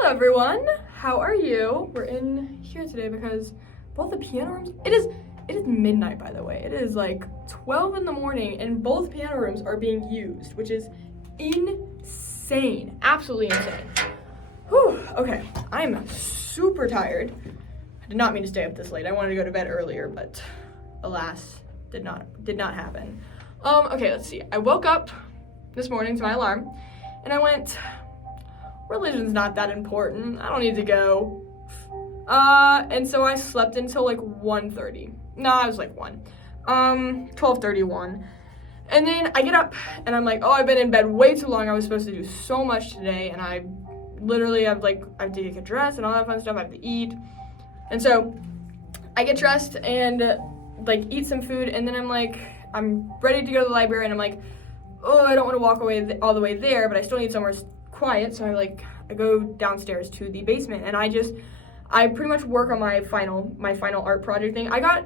Hello everyone, how are you? We're in here today because both the piano rooms, it is midnight by the way. It is like 12 in the morning and both piano rooms are being used, which is insane, absolutely insane. Whew, okay, I'm super tired. I did not mean to stay up this late. I wanted to go to bed earlier, but alas, did not happen. Okay, let's see. I woke up this morning to my alarm and I went, religion's not that important. I don't need to go. And so I slept until like 1:30. No, I was like 12:31. And then I get up and I'm like, oh, I've been in bed way too long. I was supposed to do so much today. And I have to get dressed and all that fun stuff. I have to eat. And so I get dressed and like eat some food. And then I'm ready to go to the library. And I'm like, oh, I don't want to walk away all the way there, but I still need somewhere quiet. So I go downstairs to the basement and I pretty much work on my final art project thing. I got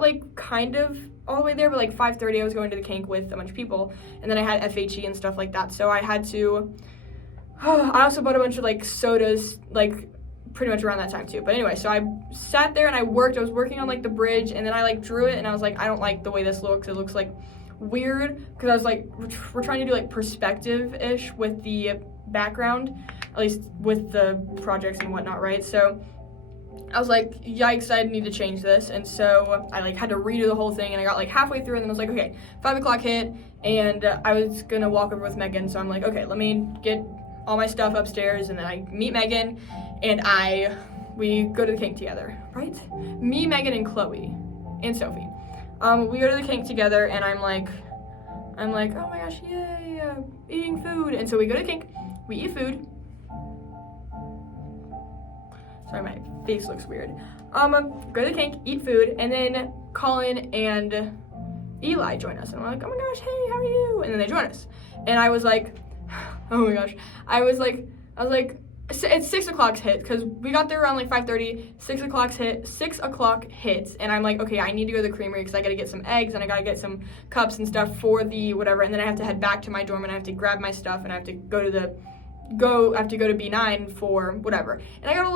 like kind of all the way there, but like 5:30 I was going to the kink with a bunch of people, and then I had FHE and stuff like that. So I had to. I also bought a bunch of like sodas, like pretty much around that time too. But anyway, so I sat there and I worked. I was working on like the bridge, and then I like drew it, and I was like, I don't like the way this looks. It looks like weird because I was like, we're trying to do like perspective-ish with the background, at least with the projects and whatnot, right? So I was like, yikes, I need to change this. And so I like had to redo the whole thing, and I got like halfway through and then I was like, okay, 5 o'clock hit, and I was gonna walk over with Megan. So I'm like, okay, let me get all my stuff upstairs, and then I meet Megan and we go to the kink together, right? Me, Megan, and Chloe and Sophie. We go to the kink together, and I'm like, oh my gosh, yay, eating food. And so we go to the kink, we eat food. Sorry, my face looks weird. Go to the kink, eat food, and then Colin and Eli join us. And I'm like, oh my gosh, hey, how are you? And then they join us. And I was like, oh my gosh. I was like, it's 6 o'clock hit, because we got there around like 5:30, 6 o'clock hits, and I'm like, okay, I need to go to the creamery because I gotta get some eggs and I gotta get some cups and stuff for the whatever, and then I have to head back to my dorm and I have to grab my stuff and I have to go to B9 for whatever. And I got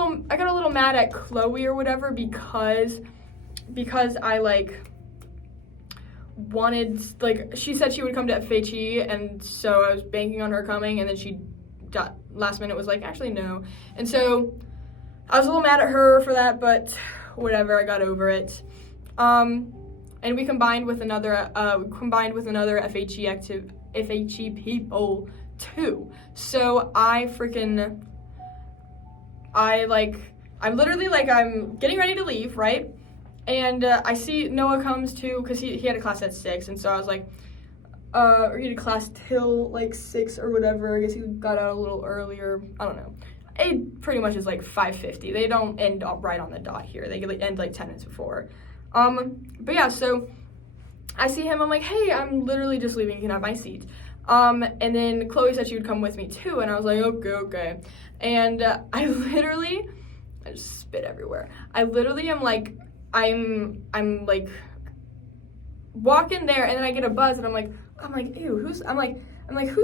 a little mad at Chloe or whatever because I like wanted, like, she said she would come to FHE, and so I was banking on her coming, and then she last minute was like, actually no. And so I was a little mad at her for that, but whatever, I got over it. And we combined with another FHE people too. So I'm getting ready to leave, right? And I see Noah comes too, because he had a class at 6, and so I was like, or he had a class till like 6 or whatever. I guess he got out a little earlier. I don't know. It pretty much is like 5:50. They don't end up right on the dot here. They end like 10 minutes before. But yeah, so I see him. I'm like, hey, I'm literally just leaving. You can have my seat. And then Chloe said she would come with me too, and I was like, okay. And I just spit everywhere. I literally am like, I'm like walking there, and then I get a buzz, and I'm like, ew, who's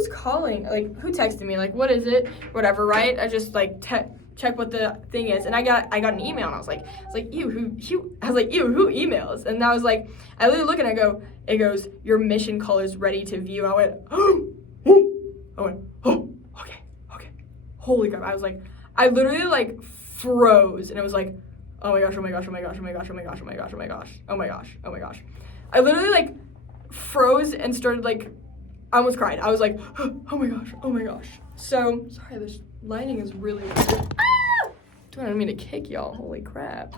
calling? Like, who texted me? Like, what is it? Whatever, right? I just like check what the thing is, and I got an email, and I was like, ew, who emails? And I was like, I literally look and I go, it goes, your mission call is ready to view. I went, oh, okay. Holy crap. I literally like froze, and it was like, oh my gosh. I literally like froze and started like, I almost cried. I was like, oh my gosh. So, sorry, this lighting is really weird. I didn't mean to kick y'all, holy crap.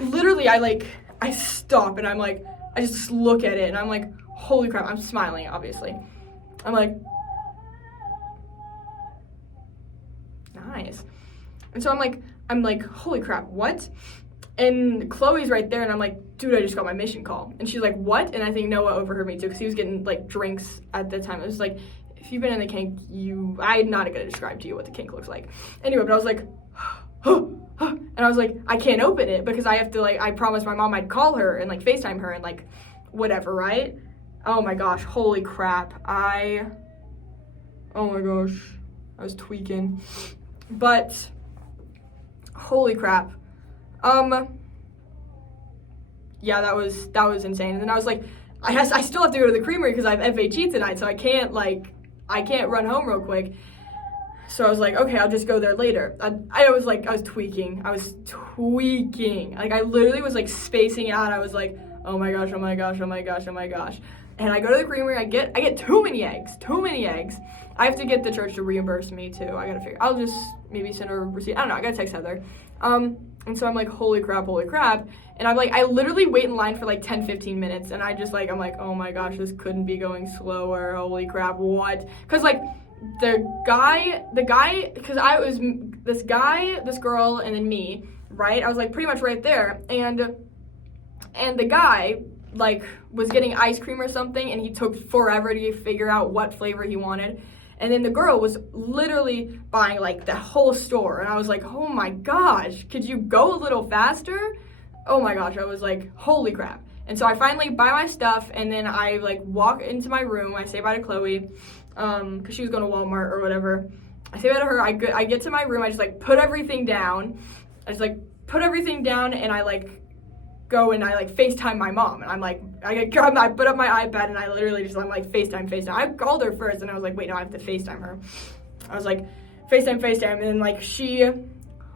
Literally, I stop, and I'm like, I just look at it, and I'm like, holy crap, I'm smiling, obviously. I'm like, nice. And so I'm like, holy crap, what? And Chloe's right there, and I'm like, dude, I just got my mission call. And she's like, what? And I think Noah overheard me too, because he was getting like drinks at the time. It was like, if you've been in the kink, I'm not gonna describe to you what the kink looks like. Anyway, but I was like, and I was like, I can't open it because I have to I promised my mom I'd call her and like FaceTime her and like whatever, right? Oh my gosh, holy crap. Oh my gosh. I was tweaking. But holy crap. Yeah, that was insane. And then I was like, I still have to go to the creamery because I have FHE tonight, so I can't run home real quick. So I was like, okay, I'll just go there later. I was tweaking. Like, I literally was like spacing out. I was like, oh my gosh, oh my gosh, oh my gosh, oh my gosh. And I go to the creamery, I get too many eggs. I have to get the church to reimburse me too. I gotta figure, I'll just maybe send her a receipt. I don't know, I gotta text Heather. And so I'm like, holy crap. And I literally wait in line for like 10-15 minutes, and I'm like, oh my gosh, this couldn't be going slower, holy crap, what? Cause like, the guy, cause I was, this girl, and then me, right? I was like pretty much right there, and the guy, like, was getting ice cream or something, and he took forever to figure out what flavor he wanted. And then the girl was literally buying, like, the whole store. And I was like, oh my gosh, could you go a little faster? Oh my gosh, I was like, holy crap. And so I finally buy my stuff, and then I, like, walk into my room. I say bye to Chloe, because she was going to Walmart or whatever. I say bye to her. I get to my room. I just, like, put everything down. And I, like, go and I like FaceTime my mom, and I'm like, I put up my iPad, and I literally just, I'm like, FaceTime. I called her first, and I was like, wait, no, I have to FaceTime her. I was like, FaceTime, and then like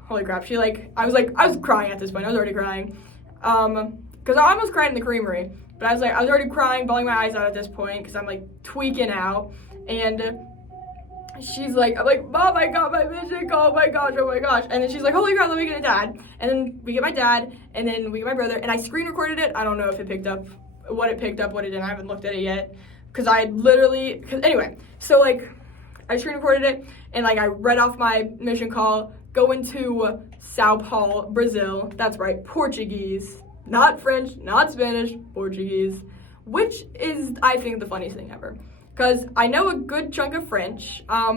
holy crap, I was crying at this point. I was already crying, because I almost cried in the creamery, but I was already crying, bawling my eyes out at this point, because I'm like tweaking out, and she's like, I'm like, Mom, I got my mission call, oh my gosh. And then she's like, holy crap, let me get a dad. And then we get my dad, and then we get my brother, and I screen recorded it. I don't know if it picked up, what it didn't. I haven't looked at it yet. Anyway, so like, I screen recorded it, and like, I read off my mission call, going to Sooooo Paulo, Brazil. That's right, Portuguese. Not French, not Spanish, Portuguese. Which is, I think, the funniest thing ever. Because I know a good chunk of French. I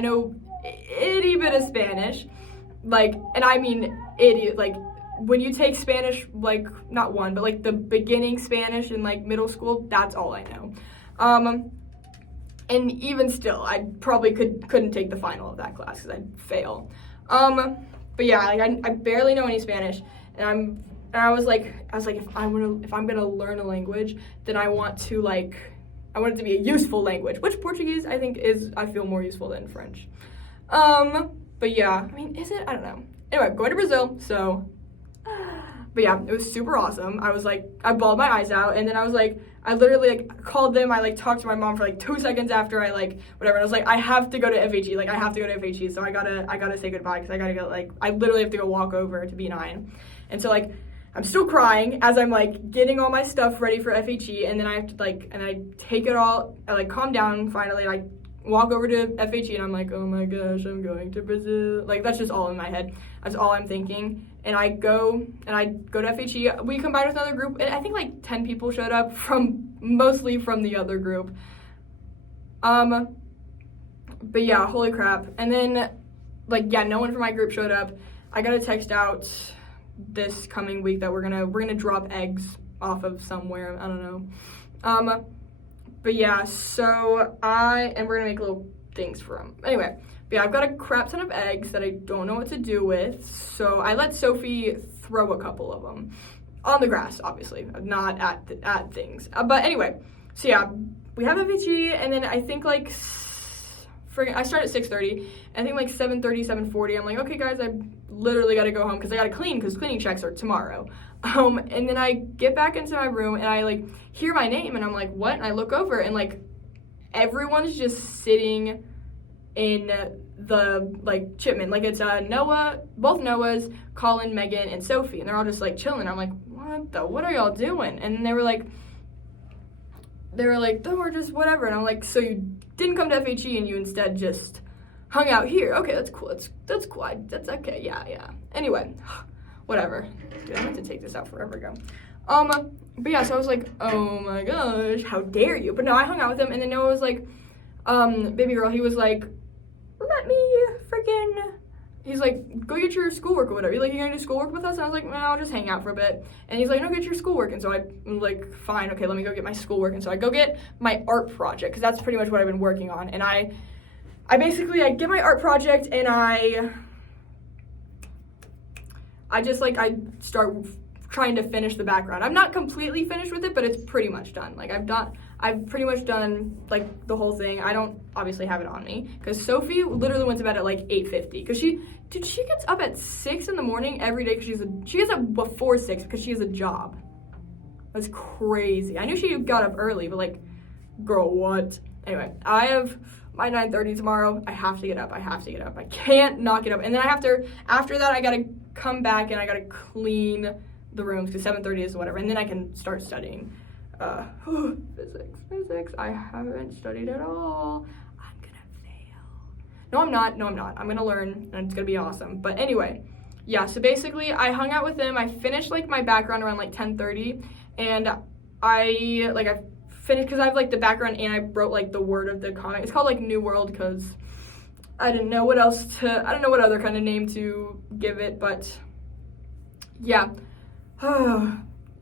know itty bit of Spanish. Like, and I mean itty, like, when you take Spanish, like, not one, but like the beginning Spanish in like middle school, that's all I know. And even still, I probably couldn't take the final of that class because I'd fail. But yeah, like, I barely know any Spanish, and I was like, if I'm gonna learn a language, then I want it to be a useful language, which Portuguese I think I feel more useful than French. But yeah, I mean, is it? I don't know. Anyway, going to Brazil, so, but yeah, it was super awesome. I bawled my eyes out, and then I literally like called them. I like talked to my mom for like 2 seconds after I like whatever. And I was like, I have to go to FHE. So I gotta say goodbye because I gotta go. Like, I literally have to go walk over to B9, and so like, I'm still crying as I'm like getting all my stuff ready for FHE, and then I have to and I take it all. I like calm down finally. I walk over to FHE, and I'm like, oh my gosh, I'm going to Brazil. Like, that's just all in my head. That's all I'm thinking. And I go to FHE. We combined with another group, and I think like 10 people showed up mostly from the other group. But yeah, holy crap. And then no one from my group showed up. I got a text out this coming week that we're gonna drop eggs off of somewhere. I don't know. But yeah, so we're gonna make little things for them. Anyway, but yeah, I've got a crap ton of eggs that I don't know what to do with. So I let Sophie throw a couple of them on the grass, obviously, not at things. But anyway, so yeah, we have FHE, and then I think like I start at 6:30. I think like 7:30, 7:40. I'm like, okay, guys, I literally got to go home because I got to clean because cleaning checks are tomorrow. And then I get back into my room, and I like hear my name, and I'm like, what? And I look over, and like everyone's just sitting in the like Chipman. Like, it's Noah, both Noahs, Colin, Megan, and Sophie, and they're all just like chilling. I'm like, what are y'all doing? And they were like, oh, we're just whatever. And I'm like, so you didn't come to FHE and you instead just hung out here? Okay, that's cool. That's cool. That's okay. Yeah. Anyway, whatever. Dude, I meant to take this out forever ago. But yeah, so I was like, oh my gosh, how dare you? But no, I hung out with him, and then Noah was like, baby girl, he was like, let me freaking he's like, go get your schoolwork or whatever. He's like, you gonna do schoolwork with us? And I was like, no, I'll just hang out for a bit. And he's like, no, get your schoolwork. And so I'm like, fine, okay, let me go get my schoolwork. And so I go get my art project, because that's pretty much what I've been working on. And I basically, I get my art project, and I start trying to finish the background. I'm not completely finished with it, but it's pretty much done. Like, I've pretty much done, like, the whole thing. I don't obviously have it on me, because Sophie literally went to bed at, like, 8:50, because she gets up at 6 in the morning every day, because she gets up before 6, because she has a job. That's crazy. I knew she got up early, but, like, girl, what? Anyway, I have my 9:30 tomorrow. I have to get up. I can't not get up. And then after that, I gotta come back, and I gotta clean the rooms, because 7:30 is whatever, and then I can start studying. Physics, I haven't studied at all. I'm gonna fail. No, I'm not. I'm gonna learn, and it's gonna be awesome. But anyway, yeah, so basically, I hung out with him. I finished, like, my background around, like, 10:30, and I finished, because I have, like, the background, and I wrote, like, the word of the comic. It's called, like, New World, because I don't know what other kind of name to give it, but yeah.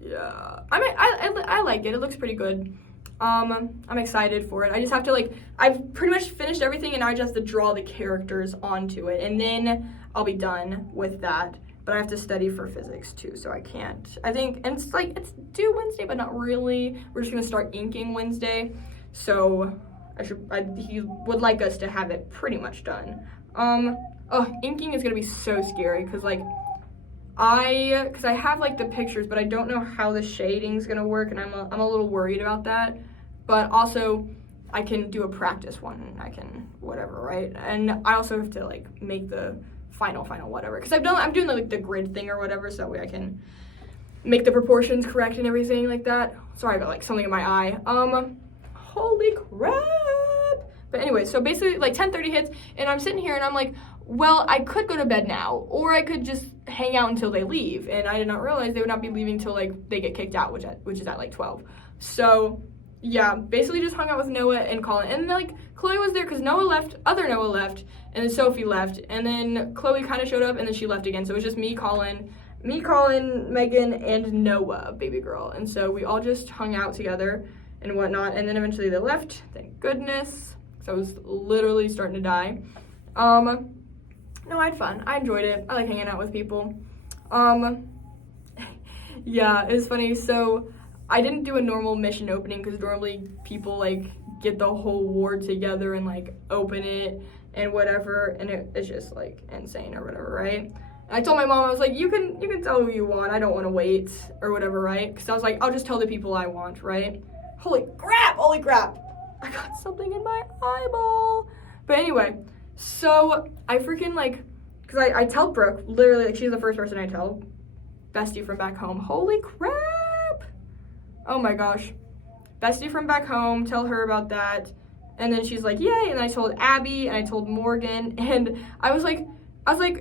Yeah, I like it. It looks pretty good. I'm excited for it. I just have to, like, I've pretty much finished everything, and now I just have to draw the characters onto it, and then I'll be done with that. But I have to study for physics too, so I can't. I think, and it's like, it's due Wednesday, but not really. We're just gonna start inking Wednesday, so he would like us to have it pretty much done. Inking is gonna be so scary, because, like, I have, like, the pictures, but I don't know how the shading's gonna work, and I'm a little worried about that. But also, I can do a practice one, and I can whatever, right? And I also have to, like, make the final whatever, because I'm doing, like, the grid thing or whatever, so that way I can make the proportions correct and everything like that. Sorry about, like, something in my eye. Holy crap! But anyway, so basically, like, 10:30 hits, and I'm sitting here, and I'm like, well, I could go to bed now, or I could just hang out until they leave. And I did not realize they would not be leaving till, like, they get kicked out, which is at, like, 12. So, yeah, basically just hung out with Noah and Colin. And, like, Chloe was there because other Noah left, and then Sophie left. And then Chloe kind of showed up, and then she left again. So it was just me, Colin, Megan, and Noah, baby girl. And so we all just hung out together and whatnot. And then eventually they left, thank goodness. So I was literally starting to die. No, I had fun. I enjoyed it. I like hanging out with people. Yeah, it was funny. So I didn't do a normal mission opening, because normally people, like, get the whole ward together and, like, open it and whatever, and it's just, like, insane or whatever, right? And I told my mom, I was like, you can tell who you want. I don't want to wait or whatever, right? Because I was like, I'll just tell the people I want, right? Holy crap! I got something in my eyeball. But anyway, so I freaking, like, because I tell Brooke, literally, like, she's the first person I tell, bestie from back home. Holy crap! Oh my gosh. Bestie from back home, tell her about that. And then she's like, yay, and I told Abby, and I told Morgan, and I was like,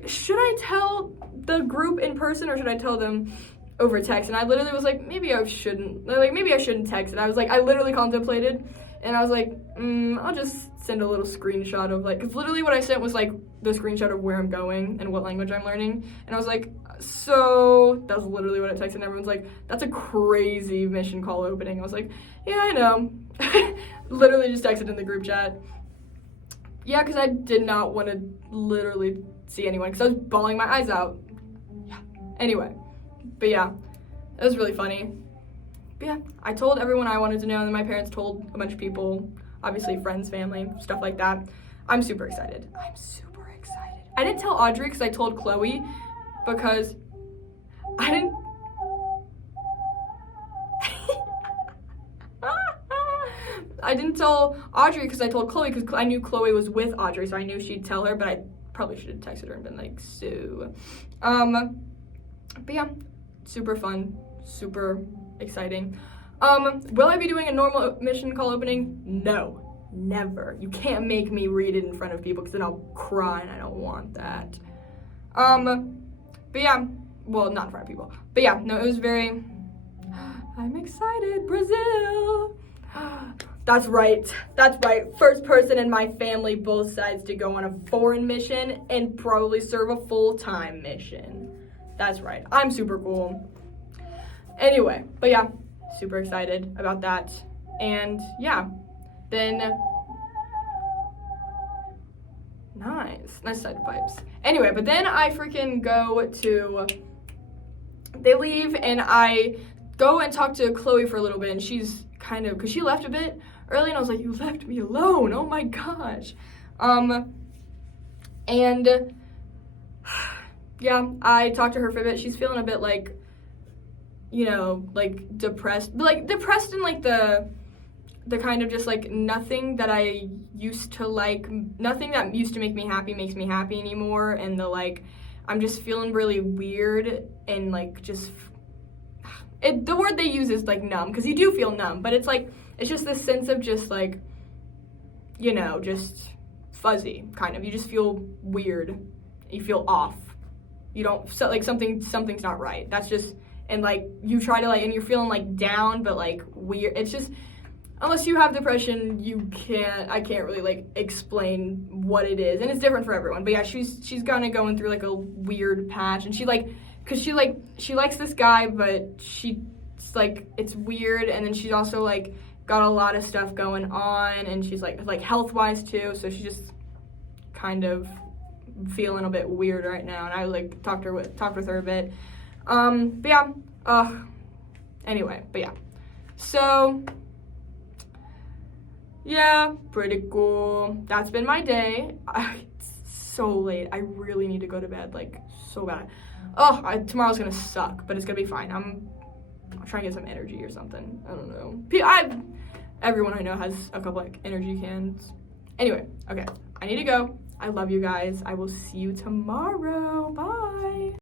should I tell the group in person, or should I tell them over text? And I literally was like, maybe I shouldn't text. And I was like, I literally contemplated, and I was like, I'll just send a little screenshot of, like, because literally what I sent was, like, the screenshot of where I'm going and what language I'm learning. And I was like, so that was literally what I texted, and everyone's like, that's a crazy mission call opening. I was like, yeah, I know. Literally just texted in the group chat. Yeah, because I did not want to literally see anyone, because I was bawling my eyes out. Yeah. Anyway, but yeah, it was really funny. But yeah, I told everyone I wanted to know, and then my parents told a bunch of people, obviously friends, family, stuff like that. I'm super excited. I didn't tell Audrey, because I told Chloe, because I didn't... I didn't tell Audrey, because I told Chloe, because I knew Chloe was with Audrey, so I knew she'd tell her, but I probably should have texted her and been like, so... But yeah, super fun, super exciting. Will I be doing a normal mission call opening? No. Never. You can't make me read it in front of people, because then I'll cry, and I don't want that. But yeah, well, not in front of people. But yeah, no, it was very, I'm excited, Brazil. That's right. That's right. First person in my family, both sides, to go on a foreign mission and probably serve a full-time mission. That's right. I'm super cool. Anyway, but yeah, super excited about that. And yeah, then nice side pipes. Anyway, but then I freaking go to, they leave and I go and talk to Chloe for a little bit, and she's kind of, because she left a bit early, and I was like, you left me alone, oh my gosh. And yeah, I talked to her for a bit. She's feeling a bit like, you know, like depressed, but like depressed in like the kind of just like nothing that I used to like, nothing that used to make me happy makes me happy anymore, and the like, I'm just feeling really weird and like just, the word they use is like numb, because you do feel numb, but it's like, it's just this sense of just like, you know, just fuzzy, kind of. You just feel weird. You feel off. You don't, so like something's not right. That's just, and like, you try to like, and you're feeling like down, but like weird. It's just, unless you have depression, I can't really like explain what it is. And it's different for everyone. But yeah, she's kind of going through like a weird patch, and she like, cause she likes this guy, but she's like, it's weird. And then she's also like got a lot of stuff going on, and she's like health-wise too. So she's just kind of feeling a bit weird right now. And I like talked with her a bit. But yeah, anyway, but yeah. So yeah, pretty cool. That's been my day. It's so late. I really need to go to bed, like, so bad. Tomorrow's gonna suck, but it's gonna be fine. I'm trying to get some energy or something. I don't know. Everyone I know has a couple like energy cans. Anyway, okay, I need to go. I love you guys. I will see you tomorrow. Bye.